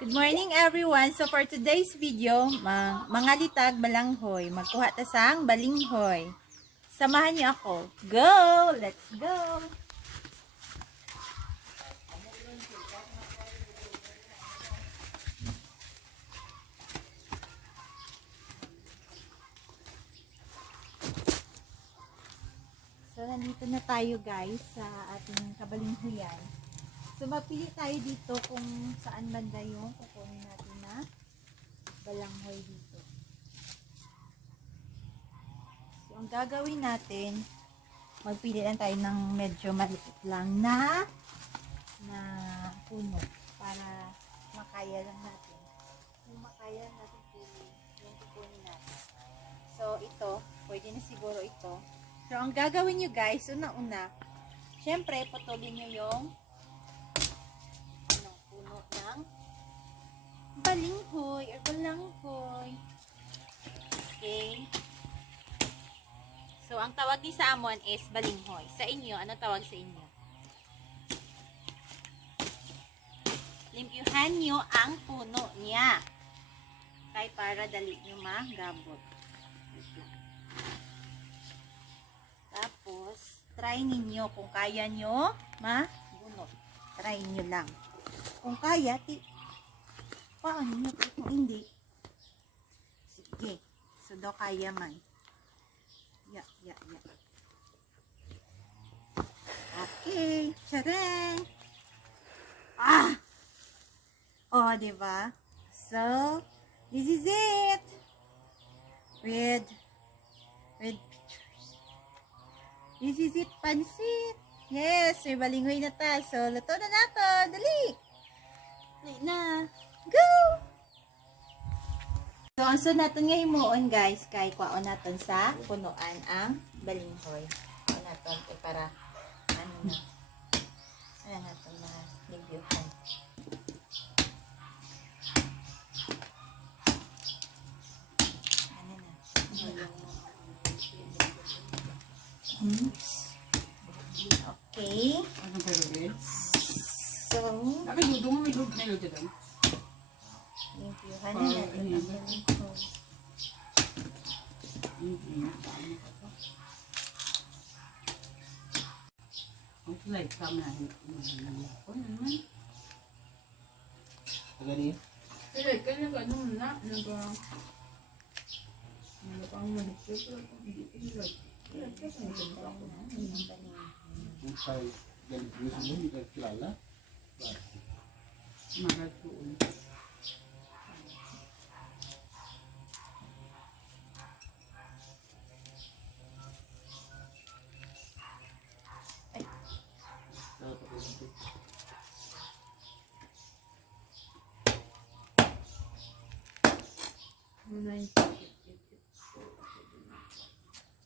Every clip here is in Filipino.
Good morning everyone. So for today's video, mga litag balanghoy. Magkuha ta sang balinghoy. Samahan niyo ako. Go! Let's go! So nandito na tayo guys sa ating kabalinghoyan. So mapili tayo dito kung saan banda yung kukunin natin na balanghoy dito. So ang gagawin natin, magpili lang tayo ng medyo maliit lang na puno para makaya lang natin. Kung makaya natin yung kukunin natin. So ito, pwede na siguro ito. So ang gagawin nyo guys, una-una, syempre putulin nyo yung puno ng balinghoy or balanghoy. Okay. So, ang tawag din sa amon is balinghoy. Sa inyo, ano tawag sa inyo? Limpyuhan nyo ang puno niya. Kaya para dali nyo magabot. Tapos, try ninyo kung kaya nyo mabunot. Try nyo lang. Kung kaya, paano nyo? Kung hindi, sige. So, daw kaya man. Ya. Okay. Chareng! Oh, diba? So, this is it. With pictures. This is it, pansit. Yes, may balinghoy na ta. So, luto na nato. Dali! Dali na. Go! So, ang sunod natin ngayon moon guys, kay kwaon natin sa punuan ang balinghoy. Kwaon natin para ano na. Ano natin na libyuhan. Ano na. Okay. So, limpyuhan na natin ang balinghoy.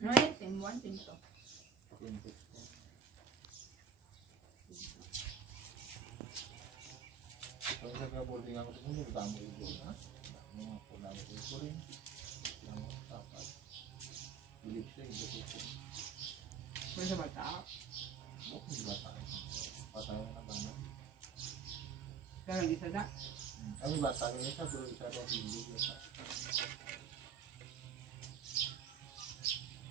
No es en buen tinto. Kalau saya boleh dengan aku pun tamu itu, nah, mau pulang itu pun, yang apa, pilih saya itu, Pues se va a estar. bukan juga patah apa namanya, Claro, y se da. kami batangnya saya belum bisa ada dulu,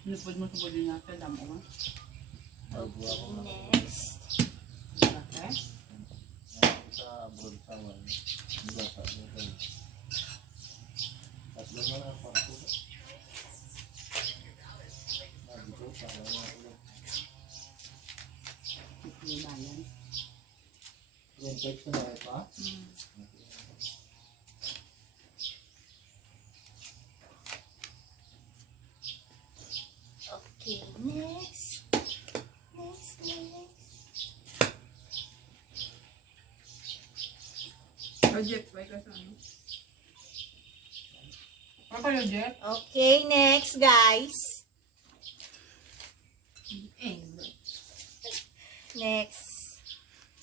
No podemos subordinarse a la mamá. Okay, next. ¿Eh? kita bersama, juga tak mungkin, tak boleh apa pun, nah itu caranya itu, Yung bayan. rentek sana apa? Okay, next. Next. Project, baik ka sa ano? Apa project? Okay, next guys. Next.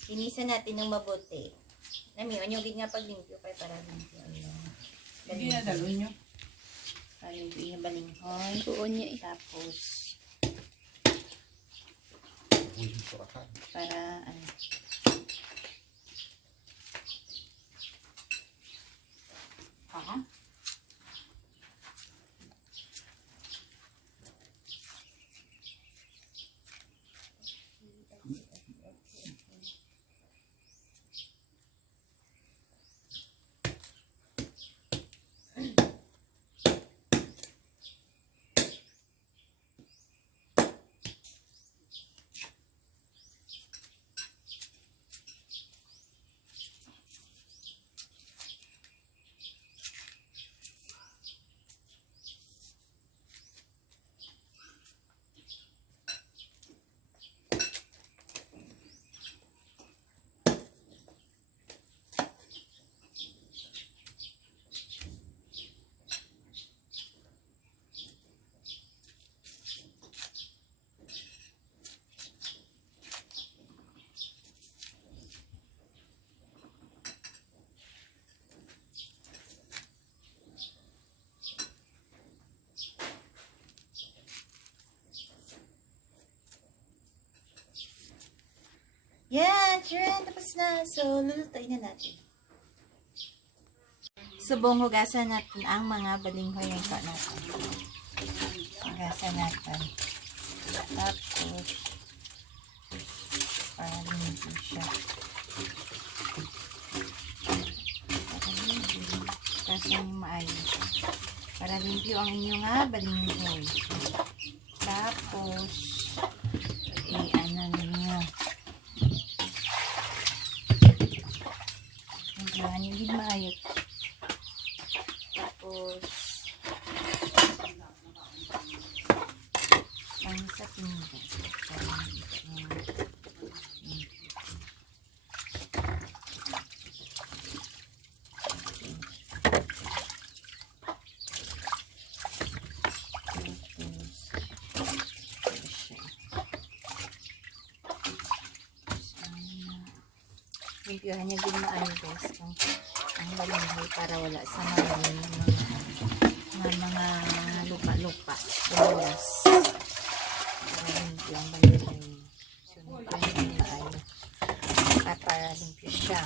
Inisan natin ng mabuti. Namiyon yung din nga paglimpyo kaya para limpyo. Hindi na dalo nyo. Limpyo yung balinghoy. Buon niya eh. Tapos, para ano. Yan, tapos na. So, lulutuin na natin. Subong hugasan natin ang mga balinghoy na ito natin. Hugasan natin. Tapos, para limpyo siya. Hugasan yung maayos. Para limpyo ang inyong balinghoy. Tapos, ano ninyo. Hindi hindi maayos. Tapos, ang sa tingin. Limpyohan niya din maayos guys ang balinghoy para wala sa mga lupa-lupa tumulas para limpyo ang balinghoy. So limpyohan niya maayos para limpyo siya.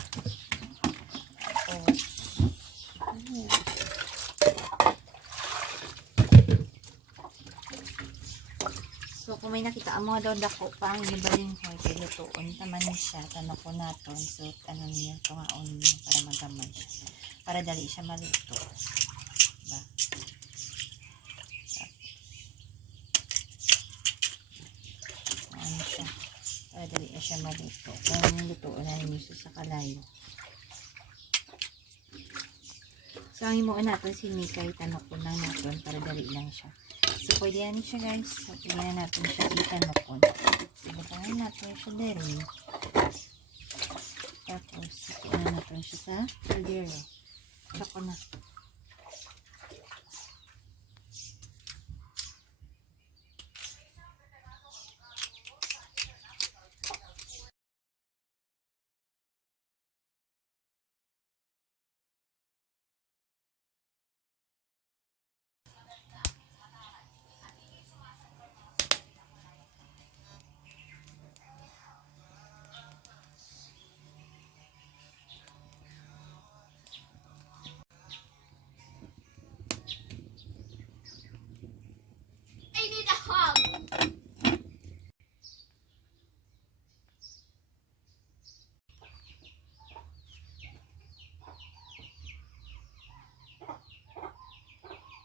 So, kung may nakita mo daw dako pa ang balinghoy, kay lutuon naman siya, tanong ko natin. So, ano niya, tungaon niya para magamay siya. Para dali siya maluto. Diba? Ano siya? Para dali siya maluto. Kung lutuon na niyo sa kalayo. So, ang himuon natin sinikay, tanong ko lang natin para dali lang siya. So, pwede yan siya guys. So, pwede na natin siya itanokon. So, itangan natin siya dali. Tapos, itangan natin siya sa kaldero. Tsaka na.